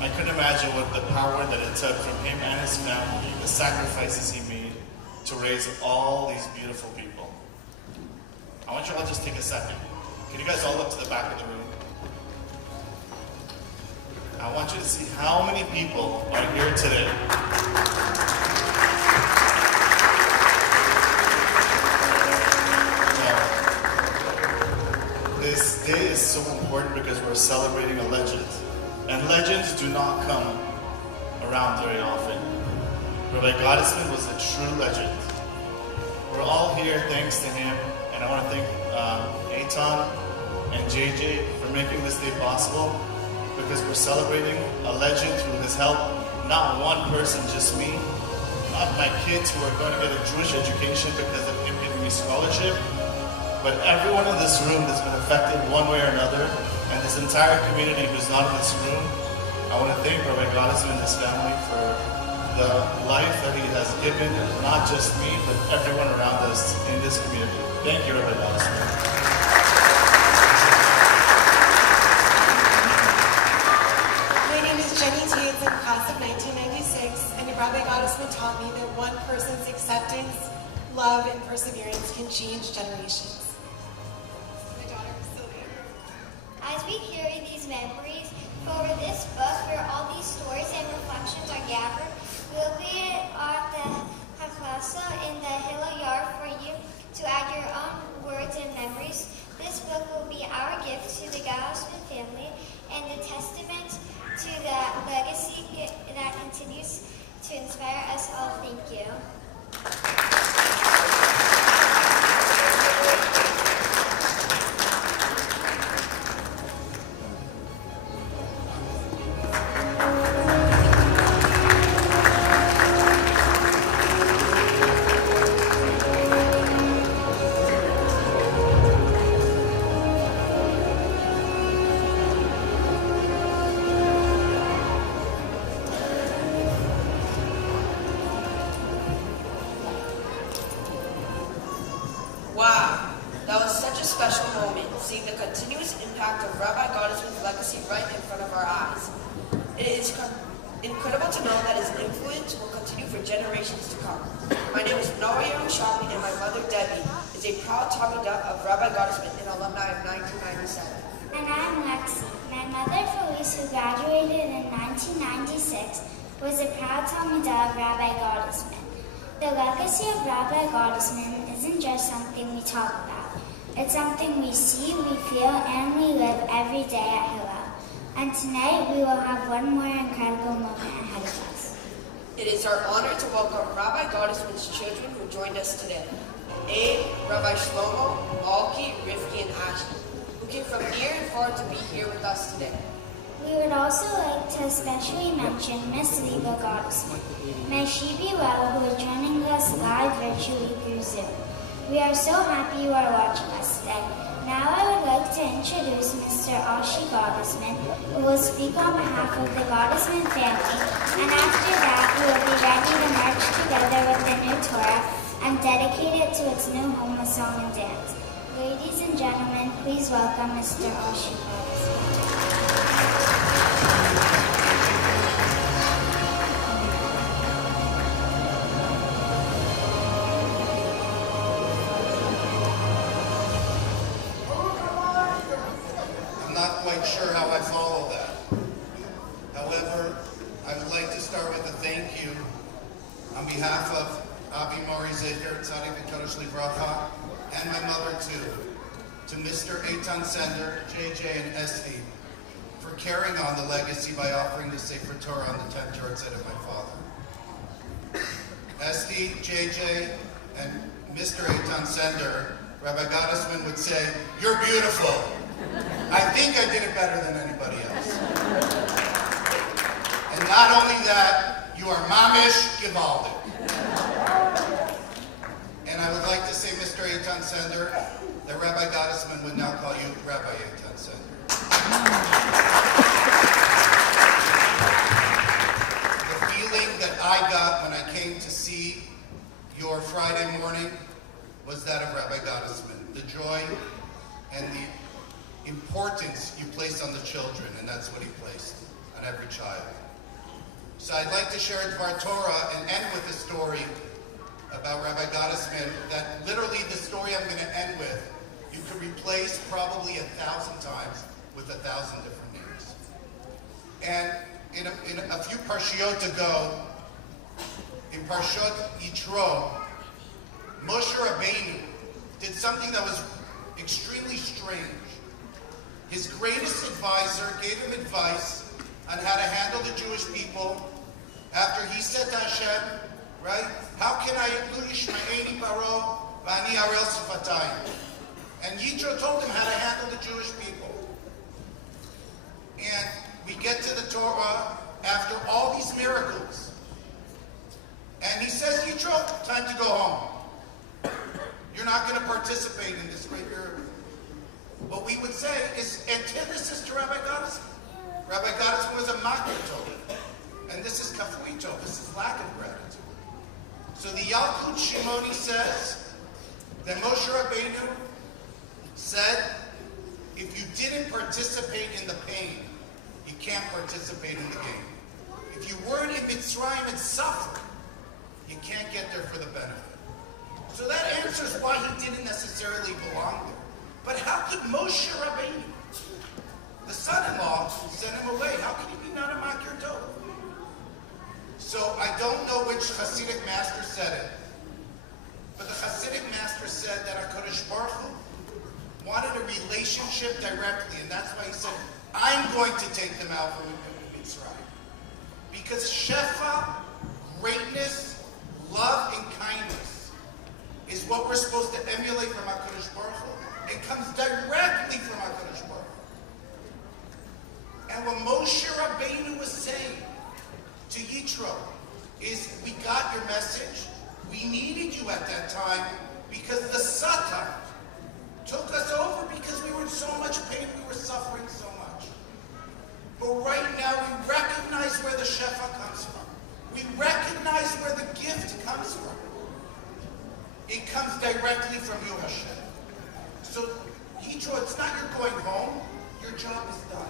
I couldn't imagine what the power that it took from him and his family, the sacrifices he made to raise all these beautiful people. I want you all to just take a second. Can you guys all look to the back of the room? I want you to see how many people are here today. Now, this day is so important because we're celebrating a legend. And legends do not come around very often. Rabbi Gottesman was a true legend. We're all here thanks to him. And I want to thank Eitan and JJ for making this day possible, because we're celebrating a legend who has helped not one person, just me, not my kids who are going to get a Jewish education because of him giving me scholarship, but everyone in this room that's been affected one way or another, and this entire community who's not in this room. I want to thank Rabbi Gottesman and his family for the life that he has given, not just me, but everyone around us in this community. Thank you, Rabbi Gottesman. My name is Jenny Tates, I'm class of 1996, and Rabbi Gottesman taught me that one person's acceptance, love, and perseverance can change generations. My daughter is Sylvia. As we carry these memories over this book where all these stories and reflections are gathered, we'll be at the Haklasa in the Hillel Yard for you to add your own words and memories. This book will be our gift to the Gottesman family and a testament to the legacy that continues to inspire us all. Thank you. Wow, that was such a special moment, seeing the continuous impact of Rabbi Gottesman's legacy right in front of our eyes. It is incredible to know that his influence will continue for generations to come. My name is Naria Shami, and my mother, Debbie, is a proud Talmidah of Rabbi Gottesman and alumni of 1997. And I'm Lexi. My mother, Felice, who graduated in 1996, was a proud Talmidah of Rabbi Gottesman. The legacy of Rabbi Gottesman isn't just something we talk about. It's something we see, we feel, and we live every day at Hillel. And tonight we will have one more incredible moment ahead of us. It is our honor to welcome Rabbi Gottesman's children who joined us today. Abe, Rabbi Shlomo, Malki, Rivki, and Ashley, who came from near and far to be here with us today. We would also like to especially mention Miss Rabbi Gottesman. May she be well, who is joining us live virtually through Zoom. We are so happy you are watching us today. Now I would like to introduce Mr. Ashi Gottesman, who will speak on behalf of the Gottesman family, and after that we will be ready to march together with the new Torah and dedicate it to its new home with song and dance. Ladies and gentlemen, please welcome Mr. Ashi Gottesman. Sure how I follow that. However, I would like to start with a thank you on behalf of Abi Mori Zecher, Tzadik V'Kadosh Livracha, and my mother too, to Mr. Eitan Sender, JJ, and Esti for carrying on the legacy by offering the Sefer Torah on the 10th yahrzeit of my father. Esti, JJ, and Mr. Eitan Sender, Rabbi Gottesman would say, "You're beautiful." I think I did it better than anybody else. And not only that, you are mamish givaldic. And I would like to say, Mr. Eitan Sender, that Rabbi Gottesman would now call you Rabbi Eitan Sender. The feeling that I got when I came to see your Friday morning was that of Rabbi Gottesman. The joy and the importance you place on the children, and that's what he placed on every child. So I'd like to share Dvar Torah and end with a story about Rabbi Gottesman that literally the story I'm going to end with, you could replace probably 1,000 times with 1,000 different names. And in a few parshiot ago, in Parshot Yitro, Moshe Rabbeinu did something that was extremely strange. His greatest advisor gave him advice on how to handle the Jewish people after he said to Hashem, right? How can I lo yishma'eni paro v'ani arel sifatayim? And Yitro told him how to handle the Jewish people. And we get to the Torah after all these miracles. And he says, Yitro, time to go home. You're not going to participate in this great miracle. What we would say is antithesis to Rabbi Gottesman. Rabbi Gottesman was a makir tov, and this is kafui tov. This is lack of gratitude. So the Yalkut Shimoni says that Moshe Rabbeinu said, if you didn't participate in the pain, you can't participate in the gain. If you weren't in Mitzrayim and suffered, you can't get there for the benefit. So that answers why he didn't necessarily belong there. But how could Moshe Rabbeinu, the son-in-law, send him away? How could he be not a makir tov? So I don't know which Hasidic master said it, but the Hasidic master said that HaKadosh Baruch Hu wanted a relationship directly, and that's why he said, I'm going to take them out from Mitzrayim. Because shefa, greatness, love, and kindness is what we're supposed to emulate from HaKadosh Baruch Hu. It comes directly from HaKadosh Baruch Hu. And what Moshe Rabbeinu was saying to Yitro is, we got your message. We needed you at that time because the Satan took us over because we were in so much pain, we were suffering so much. But right now we recognize where the shefa comes from. We recognize where the gift comes from. It comes directly from you, Hashem. So, Yitro, it's not you're going home. Your job is done.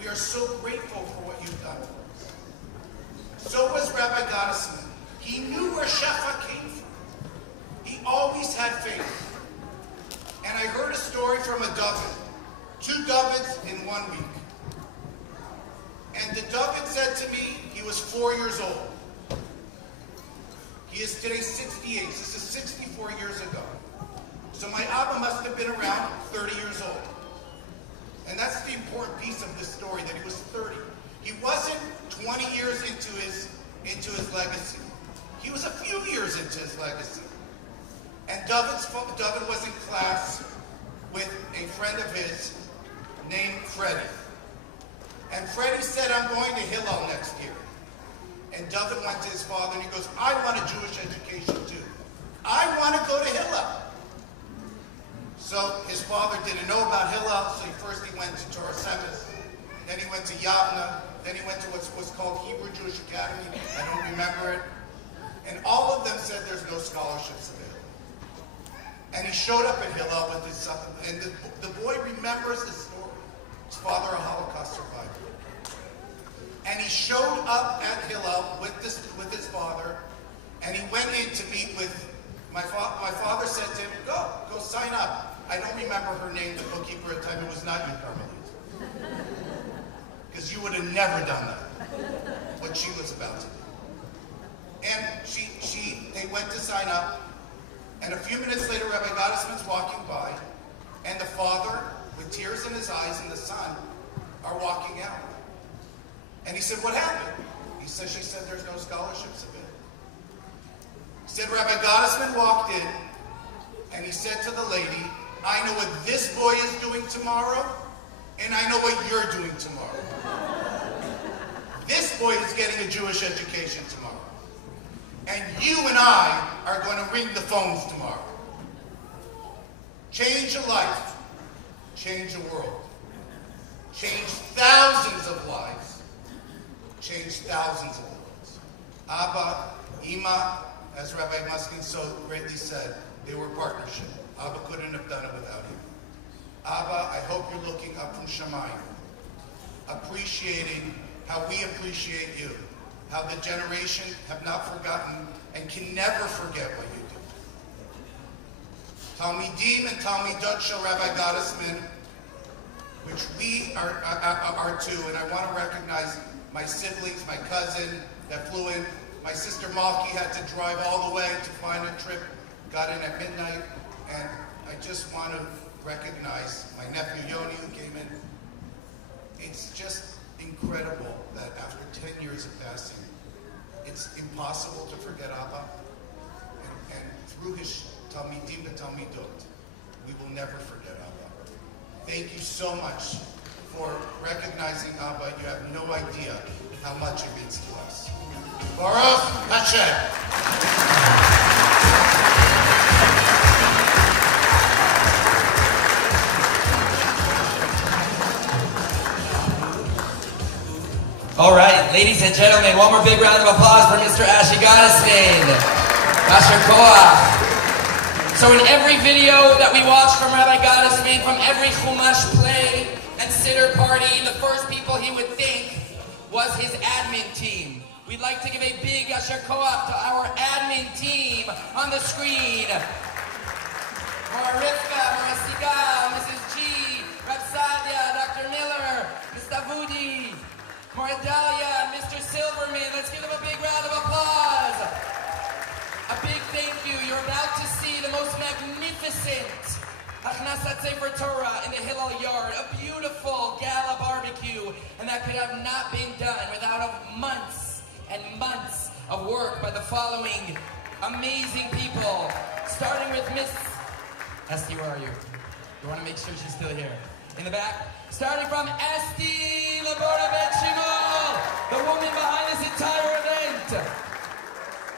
We are so grateful for what you've done for us. So was Rabbi Gottesman. He knew where shefa came from. He always had faith. And I heard a story from a David. 2 Davids in 1 week. And the David said to me, he was 4 years old. He is today 68. This is 64 years ago. So my Abba must have been around 30 years old. And that's the important piece of the story, that he was 30. He wasn't 20 years into his legacy. He was a few years into his legacy. And David was in class with a friend of his named Freddie. And Freddie said, I'm going to Hillel next year. And David went to his father and he goes, I want a Jewish education too. I want to go to Hillel. So his father didn't know about Hillel, so first he went to Torah Semis, then he went to Yavna, then he went to what's called Hebrew Jewish Academy. I don't remember it. And all of them said there's no scholarships available. And he showed up at Hillel with his son, and the boy remembers the story. His father, a Holocaust survivor. And he showed up at Hillel with his father, and he went in to meet with, my father said to him, go sign up. I don't remember her name, the bookkeeper at the time. It was not you, Carmelite. Because you would have never done that, what she was about to do. And they went to sign up, and a few minutes later, Rabbi Gottesman's walking by, and the father, with tears in his eyes, and the son are walking out. And he said, what happened? She said, there's no scholarships available. He said, Rabbi Gottesman walked in, and he said to the lady, I know what this boy is doing tomorrow, and I know what you're doing tomorrow. This boy is getting a Jewish education tomorrow. And you and I are going to ring the phones tomorrow. Change a life. Change a world. Change thousands of lives. Change thousands of worlds. Abba, Ima, as Rabbi Muskin so greatly said, they were partnership. Abba couldn't have done it without him. Abba, I hope you're looking up from Shemayim, appreciating how we appreciate you, how the generation have not forgotten and can never forget what you did. Talmidim and Talmidot Shel Rabbi Gottesman, which we are too, and I want to recognize my siblings, my cousin that flew in. My sister Malki had to drive all the way to find a trip, got in at midnight, and I just want to recognize my nephew Yoni who came in. It's just incredible that after 10 years of passing, it's impossible to forget Abba. And through his Talmidim and Talmidot, we will never forget Abba. Thank you so much for recognizing Abba. You have no idea how much it means to us. Baruch Hashem. All right, ladies and gentlemen, one more big round of applause for Mr. Rabbi Gottesman. Asher Koach. So in every video that we watch from Rabbi Gottesman, from every Chumash play and Siddur party, the first people he would think was his admin team. We'd like to give a big Asher Koach to our admin team on the screen. Mara Rivka, Mara Sigal, Mrs. G, Reb Sadia, Dr. Miller, Mr. Davudi, Moradalia, Mr. Silverman. Let's give them a big round of applause. A big thank you. You're about to see the most magnificent Achnasat Sefer Torah in the Hillel Yard. A beautiful gala barbecue. And that could have not been done without months and months of work by the following amazing people. Starting with Miss Esty, where are you? You want to make sure she's still here. In the back. Starting from Esty Laborda Ben Shimol, the woman behind this entire event.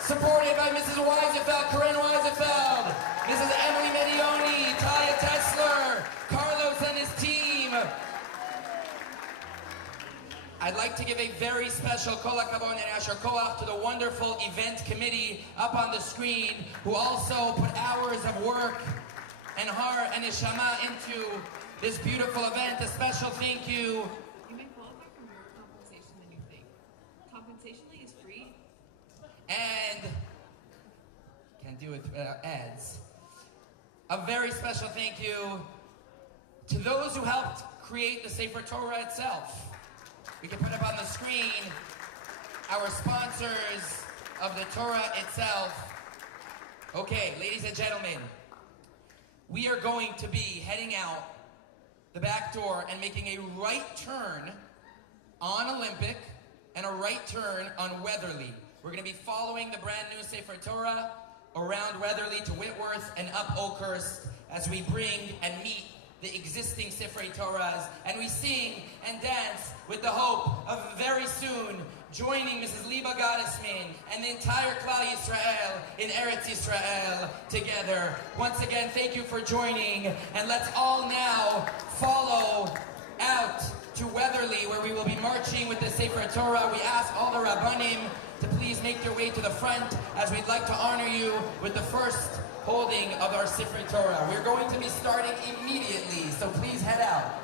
Supported by Mrs. Weisefeld, Corinne Weisefeld, Mrs. Emily Medioni, Talia Tesler, Carlos and his team. I'd like to give a very special Kol HaKavod and Asher Koach to the wonderful event committee up on the screen, who also put hours of work and heart and neshama into this beautiful event. A special thank you. You may qualify for more compensation than you think. Compensation is free. And can't do it without ads. A very special thank you to those who helped create the Sefer Torah itself. We can put up on the screen our sponsors of the Torah itself. Okay, ladies and gentlemen, we are going to be heading out the back door and making a right turn on Olympic and a right turn on Weatherly. We're going to be following the brand new Sefer Torah around Weatherly to Whitworth and up Oakhurst as we bring and meet the existing Sefer Torahs, and we sing and dance with the hope of very soon joining Mrs. Rabbi Gottesman and the entire Klal Yisrael in Eretz Yisrael together. Once again, thank you for joining, and let's all now follow out to Weatherly, where we will be marching with the Sefer Torah. We ask all the Rabbanim to please make their way to the front, as we'd like to honor you with the first holding of our Sefer Torah. We're going to be starting immediately, so please head out.